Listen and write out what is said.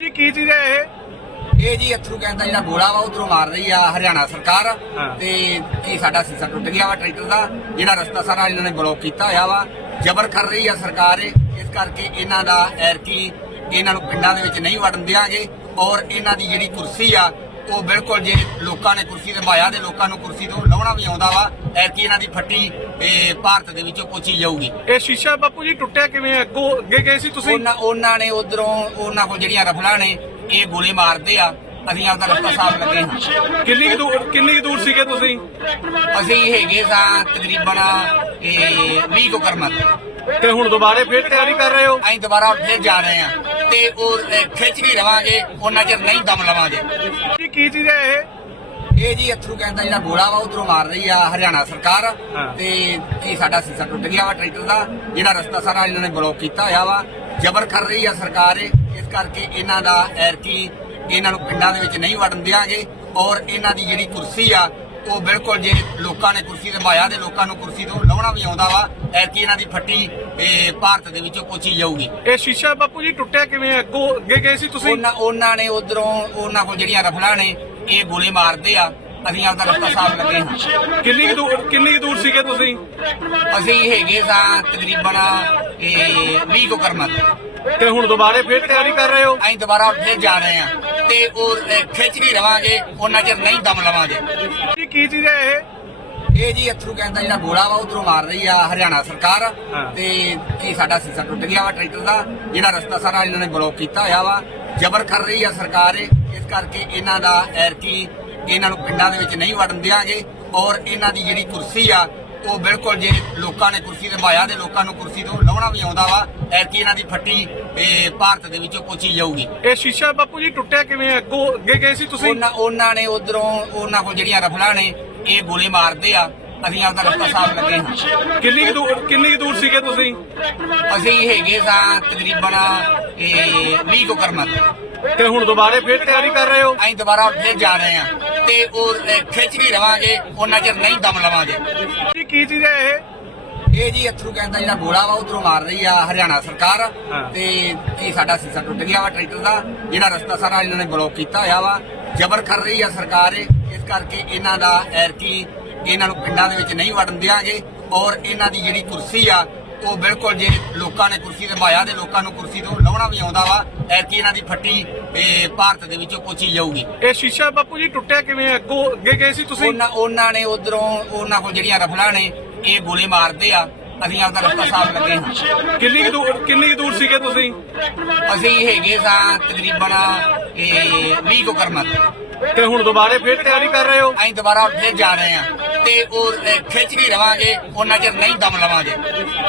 ਜੀ ਕੀ ਚੀਜ਼ ਹੈ ਇਹ? ਇਹ ਜੀ ਅਥਰੂ ਕਹਿੰਦਾ ਜਿਹੜਾ ਗੋਲਾ ਵਾ ਉਧਰੋਂ ਮਾਰ ਰਹੀ ਆ ਹਰਿਆਣਾ ਸਰਕਾਰ। ਹਾਂ। ਤੇ ਇਹ ਸਾਡਾ ਸੀਸਾ ਟੁੱਟ ਗਿਆ ਵਾ ਟਰੈਕਟਰ ਦਾ ਜਿਹੜਾ ਰਸਤਾ ਸਾਰਾ ਇਹਨਾਂ ਨੇ ਬਲੌਕ ਕੀਤਾ ਹੋਇਆ ਵਾ। ਜ਼ਬਰ ਕਰ ਰਹੀ ਆ ਸਰਕਾਰ ਇਹ। ਇਸ ਕਰਕੇ ਇਹਨਾਂ ਦਾ ਐਰਕੀ ਇਹਨਾਂ ਨੂੰ ਪਿੰਡਾਂ ਦੇ ਵਿੱਚ ਨਹੀਂ ਵੜਨ ਦਿਆਂਗੇ। ਔਰ ਇਹਨਾਂ ਦੀ ਜਿਹੜੀ ਕੁਰਸੀ ਆ ਉਹ ਬਿਲਕੁਲ ਜੇ ਲੋਕਾਂ ਨੇ ਕੁਰਸੀ ਤੇ ਬਾਇਆ ਦੇ ਲੋਕਾਂ ਨੂੰ ਕੁਰਸੀ ਤੋਂ ਲਾਉਣਾ ਵੀ ਆਉਂਦਾ ਵਾ ਐਰਕੀ ਇਹਨਾਂ ਦੀ ਫੱਟੀ ਇਹ ਭਾਰਤ ਦੇ ਵਿੱਚੋਂ ਪੁੱਛੀ ਜਾਊਗੀ। ਇਹ ਸ਼ੀਸ਼ਾ ਬਾਪੂ ਜੀ ਟੁੱਟਿਆ ਕਿਵੇਂ? ਅੱਗੋਂ ਅੱਗੇ ਗਏ ਸੀ ਤੁਸੀਂ? ਉਹਨਾਂ ਉਹਨਾਂ ਨੇ ਉਧਰੋਂ ਉਹਨਾਂ ਕੋਲ ਜਿਹੜੀਆਂ ਰਫਲਾਂ ਨੇ ਇਹ ਗੋਲੇ ਮਾਰਦੇ ਆ। ਅਸੀਂ ਆਪਦਾ ਰਸਤਾ ਸਾਫ਼ ਲੱਗੇ ਹਾਂ। ਕਿੰਨੀ ਕੁ ਦੂਰ ਕਿੰਨੀ ਕੁ ਦੂਰ ਸੀਗੇ ਤੁਸੀਂ? ਅਸੀਂ ਹੈਗੇ ਸਾਂ ਤਕਰੀਬਨ ਇਹ 20 ਕੋ ਕਰਮਤ ਤੇ ਹੁਣ ਦੁਬਾਰੇ ਫੇਰ ਤਿਆਰੀ ਕਰ ਰਹੇ ਹੋ? ਅਸੀਂ ਦੁਬਾਰਾ ਫਿਰ ਜਾ ਰਹੇ ਹਾਂ। ਤੇ ਉਹ ਅਹ, ਖਿੱਚ ਨਹੀਂ ਰਵਾਂਗੇ ਉਹਨਾਂ ਚਿਰ ਨਹੀਂ ਦਮ ਲਵਾਂਗੇ। ਜੀ ਕੀ ਚੀਜ਼ ਹੈ ਇਹ? ਇਹ ਜੀ ਅਥਰੂ ਕਹਿੰਦਾ ਜਿਹੜਾ ਗੋਲਾ ਵਾ ਉਧਰੋਂ ਮਾਰ ਰਹੀ ਆ ਹਰਿਆਣਾ ਸਰਕਾਰ। ਤੇ ਇਹ ਸਾਡਾ ਸੀਸਾ ਟੁੱਟ ਗਿਆ ਵਾ ਟਰੈਕਟਰ ਦਾ ਜਿਹੜਾ ਰਸਤਾ ਸਾਰਾ ਇਹਨਾਂ ਨੇ ਬਲੌਕ ਕੀਤਾ ਹੋਇਆ ਵਾ ਜ਼ਬਰ ਕਰ ਰਹੀ ਆ ਸਰਕਾਰ ਇਸ ਕਰਕੇ ਇਹਨਾਂ ਦਾ ਐਰਕੀ ਇਹਨਾਂ ਨੂੰ ਪਿੰਡਾਂ ਦੇ ਵਿੱਚ ਨਹੀਂ ਵੜਨ ਦਿਆਂਗੇ ਔਰ ਇਹਨਾਂ ਦੀ ਜਿਹੜੀ ਕੁਰਸੀ ਆ ਉਹ ਬਿਲਕੁਲ ਜੇ ਲੋਕਾਂ ਨੇ ਕੁਰਸੀ ਤੇ ਬਾਇਆ ਦੇ ਲੋਕਾਂ ਨੂੰ ਕੁਰਸੀ ਤੋਂ ਲਾਉਣਾ ਵੀ ਆਉਂਦਾ ਵਾ ਐਰਕੀ ਇਹਨਾਂ ਦੀ ਫੱਟੀ ਇਹ ਭਾਰਤ ਦੇ ਵਿੱਚੋਂ ਪੁੱਛੀ ਜਾਊਗੀ। ਇਹ ਸ਼ੀਸ਼ਾ ਬਾਪੂ ਜੀ ਟੁੱਟਿਆ ਕਿਵੇਂ? ਅੱਗੋਂ ਅੱਗੇ ਗਏ ਸੀ ਤੁਸੀਂ? ਉਹਨਾਂ ਉਹਨਾਂ ਨੇ ਉਧਰੋਂ ਉਹਨਾਂ ਕੋਲ ਜਿਹੜੀਆਂ ਰਫਲਾਂ ਨੇ ਇਹ ਗੋਲੇ ਮਾਰਦੇ ਆ। ਅਸੀਂ ਆਪਦਾ ਰਸਤਾ ਸਾਫ਼ ਲੱਗੇ ਹਾਂ। ਕਿੰਨੀ ਕੁ ਦੂਰ ਕਿੰਨੀ ਕੁ ਦੂਰ ਸੀਗੇ ਤੁਸੀਂ? ਅਸੀਂ ਹੈਗੇ ਸਾਂ ਤਕਰੀਬਨ ਇਹ 20 ਕੋ ਕਰਮਤ ਤੇ ਹੁਣ ਦੁਬਾਰੇ ਫੇਰ ਤਿਆਰੀ ਕਰ ਰਹੇ ਹੋ? ਅਸੀਂ ਦੁਬਾਰਾ ਫਿਰ ਜਾ ਰਹੇ ਹਾਂ। ਤੇ ਉਹ ਅਹ, ਖਿੱਚ ਨਹੀਂ ਰਵਾਂਗੇ ਉਹਨਾਂ ਚਿਰ ਨਹੀਂ ਦਮ ਲਵਾਂਗੇ। ਜੀ ਕੀ ਚੀਜ਼ ਹੈ ਇਹ? ਇਹ ਜੀ ਅਥਰੂ ਕਹਿੰਦਾ ਜਿਹੜਾ ਗੋਲਾ ਵਾ ਉਧਰੋਂ ਮਾਰ ਰਹੀ ਆ ਹਰਿਆਣਾ ਸਰਕਾਰ। ਤੇ ਇਹ ਸਾਡਾ ਸੀਸਾ ਟੁੱਟ ਗਿਆ ਵਾ ਟਰੈਕਟਰ ਦਾ ਜਿਹੜਾ ਰਸਤਾ ਸਾਰਾ ਇਹਨਾਂ ਨੇ ਬਲੌਕ ਕੀਤਾ ਹੋਇਆ ਵਾ ਜ਼ਬਰ ਕਰ ਰਹੀ ਆ ਸਰਕਾਰ ਇਹ। ਇਸ ਕਰਕੇ ਇਹਨਾਂ ਦਾ ਐਰਕੀ ਇਹਨਾਂ ਨੂੰ ਪਿੰਡਾਂ ਦੇ ਵਿੱਚ ਨਹੀਂ ਵੜਨ ਦਿਆਂਗੇ। ਔਰ ਇਹਨਾਂ ਦੀ ਜਿਹੜੀ ਕੁਰਸੀ ਆ ਉਹ ਬਿਲਕੁਲ ਜੇ ਲੋਕਾਂ ਨੇ ਕੁਰਸੀ ਤੇ ਬਾਇਆ ਦੇ ਲੋਕਾਂ ਨੂੰ ਕੁਰਸੀ ਤੋਂ ਲਾਉਣਾ ਵੀ ਆਉਂਦਾ ਵਾ। ਐਰਕੀ ਇਹਨਾਂ ਦੀ ਫੱਟੀ ਇਹ ਭਾਰਤ ਦੇ ਵਿੱਚੋਂ ਪੁੱਛੀ ਜਾਊਗੀ। ਇਹ ਸ਼ੀਸ਼ਾ ਬਾਪੂ ਜੀ ਟੁੱਟਿਆ ਕਿਵੇਂ ਹੈ? ਅੱਗੋਂ ਅੱਗੇ ਗਏ ਸੀ ਤੁਸੀਂ? ਉਹਨਾਂ ਉਹਨਾਂ ਨੇ ਉਧਰੋਂ ਉਹਨਾਂ ਕੋਲ ਜਿਹੜੀਆਂ ਰਫਲਾਂ ਨੇ ਇਹ ਗੋਲੇ ਮਾਰਦੇ ਆ। ਅਸੀਂ ਆਪਦਾ ਰਸਤਾ ਸਾਫ਼ ਲੱਗੇ ਹਾਂ। ਕਿੰਨੀ ਕੁ ਦੂਰ ਕਿੰਨੀ ਕੁ ਦੂਰ ਸੀਗੇ ਤੁਸੀਂ? ਅਸੀਂ ਹੈਗੇ ਸਾਂ ਤਕਰੀਬਨ ਇਹ 20 ਕੋ ਕਰਮਤ। ਤੇ ਹੁਣ ਦੁਬਾਰੇ ਫੇਰ ਤਿਆਰੀ ਕਰ ਰਹੇ ਹੋ? ਅਸੀਂ ਦੁਬਾਰਾ ਫਿਰ ਜਾ ਰਹੇ ਹਾਂ। ਤੇ ਉਹ ਖਿੱਚ ਨਹੀਂ ਰਵਾਂਗੇ ਉਹਨਾਂ ਚਿਰ ਨਹੀਂ ਦਮ ਲਵਾਂਗੇ। ਜੀ ਕੀ ਚੀਜ਼ ਹੈ ਇਹ? ਇਹ ਜੀ ਅਥਰੂ ਕਹਿੰਦਾ ਜਿਹੜਾ ਗੋਲਾ ਵਾ ਉਧਰੋਂ ਮਾਰ ਰਹੀ ਆ ਹਰਿਆਣਾ ਸਰਕਾਰ। ਤੇ ਇਹ ਸਾਡਾ ਸੀਸਾ ਟੁੱਟ ਗਿਆ ਵਾ ਟਰੈਕਟਰ ਦਾ ਜਿਹੜਾ ਰਸਤਾ ਸਾਰਾ ਇਹਨਾਂ ਨੇ ਬਲੌਕ ਕੀਤਾ ਹੋਇਆ ਵਾ। ਜ਼ਬਰ ਕਰ ਰਹੀ ਆ ਸਰਕਾਰ ਇਸ ਕਰਕੇ ਇਹਨਾਂ ਦਾ ਐਰਕੀ ਇਹਨਾਂ ਨੂੰ ਪਿੰਡਾਂ ਦੇ ਵਿੱਚ ਨਹੀਂ ਵੜਨ ਦਿਆਂਗੇ। ਔਰ ਇਹਨਾਂ ਦੀ ਜਿਹੜੀ ਕੁਰਸੀ ਆ ਉਹ ਬਿਲਕੁਲ ਜੇ ਲੋਕਾਂ ਨੇ ਕੁਰਸੀ ਤੇ ਬਾਇਆ ਦੇ ਲੋਕਾਂ ਨੂੰ ਕੁਰਸੀ ਤੋਂ ਲਾਉਣਾ ਵੀ ਆਉਂਦਾ ਵਾ ਐਰਕੀ ਇਹਨਾਂ ਦੀ ਫੱਟੀ ਇਹ ਭਾਰਤ ਦੇ ਵਿੱਚੋਂ ਪੁੱਛੀ ਜਾਊਗੀ। ਇਹ ਸ਼ੀਸ਼ਾ ਬਾਪੂ ਜੀ ਟੁੱਟਿਆ ਕਿਵੇਂ? ਅੱਗੋਂ ਅੱਗੇ ਗਏ ਸੀ ਤੁਸੀਂ? ਉਹਨਾਂ ਉਹਨਾਂ ਨੇ ਉਧਰੋਂ ਉਹਨਾਂ ਕੋਲ ਜਿਹੜੀਆਂ ਰਫਲਾਂ ਨੇ ਇਹ ਗੋਲੇ ਮਾਰਦੇ ਆ। ਅਸੀਂ ਆਪਦਾ ਰਸਤਾ ਸਾਫ਼ ਲੱਗੇ ਹਾਂ। ਕਿੰਨੀ ਕੁ ਦੂਰ ਕਿੰਨੀ ਕੁ ਦੂਰ ਸੀਗੇ ਤੁਸੀਂ? ਅਸੀਂ ਹੈਗੇ ਸਾਂ ਤਕਰੀਬਨ ਇਹ 20 ਕੋ ਕਰਮਤ ਤੇ ਹੁਣ ਦੁਬਾਰੇ ਫੇਰ ਤਿਆਰੀ ਕਰ ਰਹੇ ਹੋ? ਅਸੀਂ ਦੁਬਾਰਾ ਫਿਰ ਜਾ ਰਹੇ ਹਾਂ ਤੇ ਉਹ ਖਿੱਚ ਨਹੀਂ ਰਵਾਂਗੇ ਉਹਨਾਂ ਚਿਰ ਨਹੀਂ ਦਮ ਲਵਾਂਗੇ।